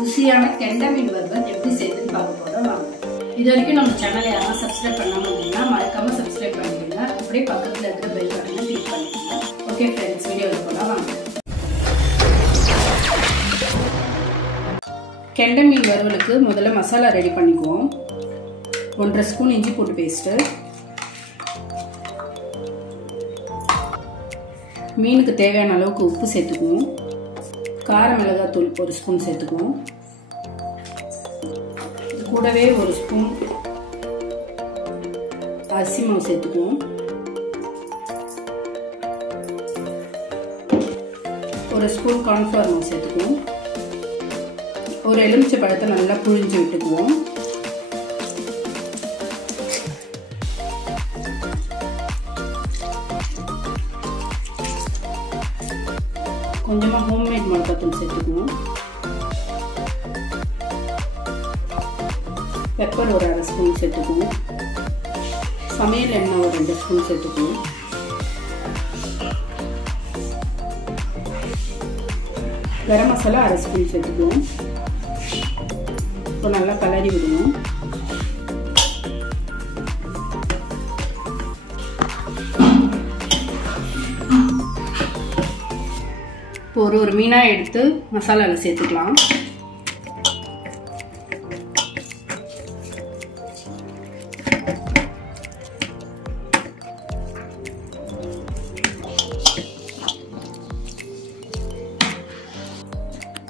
ருசியான கெண்டை மீன் வறுவல் எப்படி செய்யுதுன்னு பார்க்க போறோம் வாங்க. இது வரைக்கும் நம்ம சேனலை யாரும் சப்ஸ்கிரைப் பண்ணாம இருந்தீங்கன்னா மறக்காம சப்ஸ்கிரைப் பண்ணிடுங்க. அப்படியே பக்கத்துல இருக்கிற பெல் பட்டனை கிளிக் பண்ணிடுங்க. ஓகே ஃப்ரெண்ட்ஸ், வீடியோவுக்கு போலாம் வாங்க. கெண்டை மீன் வறுவலுக்கு முதல்ல மசாலா ரெடி பண்ணிக்குவோம். 1.5 ஸ்பூன் இஞ்சி பூண்டு பேஸ்ட், மீனுக்கு தேவையான அளவுக்கு உப்பு சேர்த்துக்குவோம், கார மிளகாய் தூள் 1 ஸ்பூன் சேர்த்துக்குவோம், கூடவே 1 ஸ்பூன் அரிசி மாவு சேர்த்துக்குவோம், 1 ஸ்பூன் கார்ன்ஃப்ளவர் மாவு சேர்த்துக்குவோம், ஒரு எலுமிச்சை பழத்தை நல்லா புழிஞ்சு விட்டுக்குவோம், கொஞ்சமாக ஹோம்மேட் மிளகாத்தூள் சேர்த்துக்குவோம், பெப்பர் ஒரு 1/2 ஸ்பூன் சேர்த்துக்குவோம், சமையல் எண்ணெய் ஒரு 2 ஸ்பூன் சேர்த்துக்குவோம், கரம் மசாலா 1/2 ஸ்பூன் சேர்த்துக்குவோம். இப்போ நல்லா கலரி விடுவோம். இப்போ ஒரு மீனா எடுத்து மசாலாவில் சேர்த்துக்கலாம்.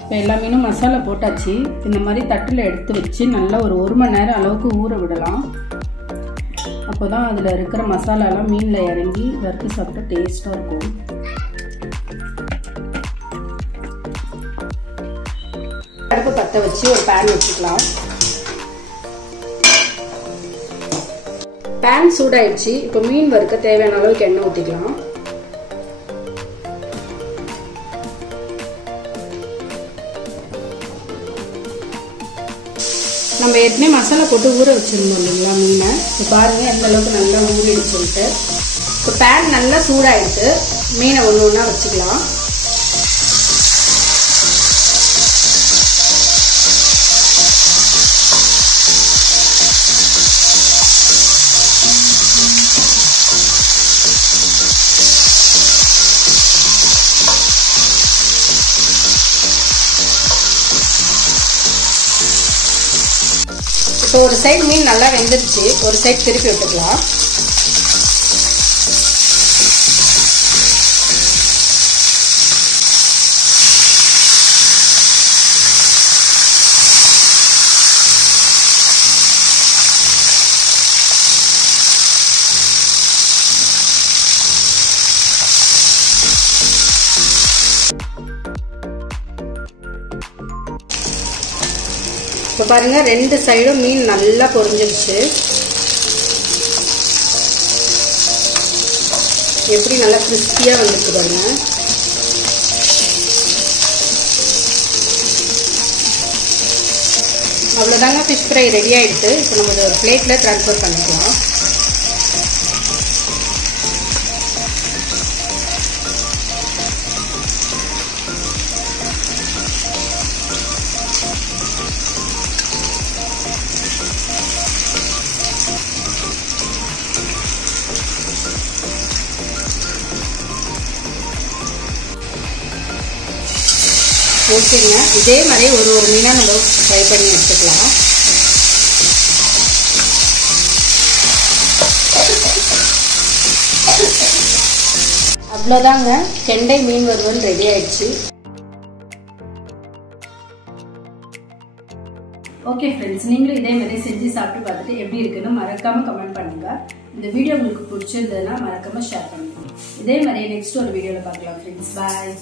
இப்போ எல்லா மீனும் மசாலா போட்டாச்சு. இந்த மாதிரி தட்டில் எடுத்து வச்சு நல்லா ஒரு 1 மணி நேரம் அளவுக்கு ஊற விடலாம். அப்போ தான் அதில் இருக்கிற மசாலாலாம் மீனில் இறங்கி வறுத்து சாப்பிட்டா டேஸ்ட்டாக இருக்கும். அடுப்பு பற்ற வச்சு ஒரு பேன் வச்சுக்கலாம். பேன் சூடாயிடுச்சு. இப்போ மீன் வறுக்க தேவையான அளவுக்கு எண்ணெய் ஊற்றிக்கலாம். நம்ம ஏற்கனவே மசாலா போட்டு ஊற வச்சிருந்தோம் இல்லைங்களா மீனை. இப்போ பாருங்க எந்த அளவுக்கு நல்லா ஊறிடு சொல்லிட்டு. இப்போ பேன் நல்லா சூடாயிட்டு மீனை ஒன்று ஒன்றா வச்சுக்கலாம். இப்போ ஒரு சைடு மீன் நல்லா வெந்துருச்சு. ஒரு சைடு திருப்பி விட்டுக்கலாம். இப்போ பாருங்க 2 சைடும் மீன் நல்லா பொரிஞ்சிருச்சு. எப்படி நல்லா கிறிஸ்பியா வந்துருக்கு பாருங்க. அவ்வளோதாங்க, ஃபிஷ் ஃப்ரை ரெடி ஆயிடுச்சு. இப்போ நம்ம ஒரு பிளேட்ல ட்ரான்ஸ்ஃபர் பண்ணிக்கலாம். ஓகேங்க, இதே மாதிரி ஒரு மீனா நம்ம ஃப்ரை பண்ணி எடுத்துக்கலாம். அவ்வளோதாங்க, கெண்டை மீன் வறுவல் ரெடி ஆயிடுச்சு. ஓகே ஃப்ரெண்ட்ஸ், நீங்களும் இதே மாதிரி செஞ்சு சாப்பிட்டு பார்த்துட்டு எப்படி இருக்குன்னு மறக்காம கமெண்ட் பண்ணுங்க. இந்த வீடியோ உங்களுக்கு பிடிச்சிருந்ததுன்னா மறக்காம ஷேர் பண்ணுங்க. இதே மாதிரி நெக்ஸ்ட் ஒரு வீடியோவில் பார்க்கலாம் ஃப்ரெண்ட்ஸ். பாய்.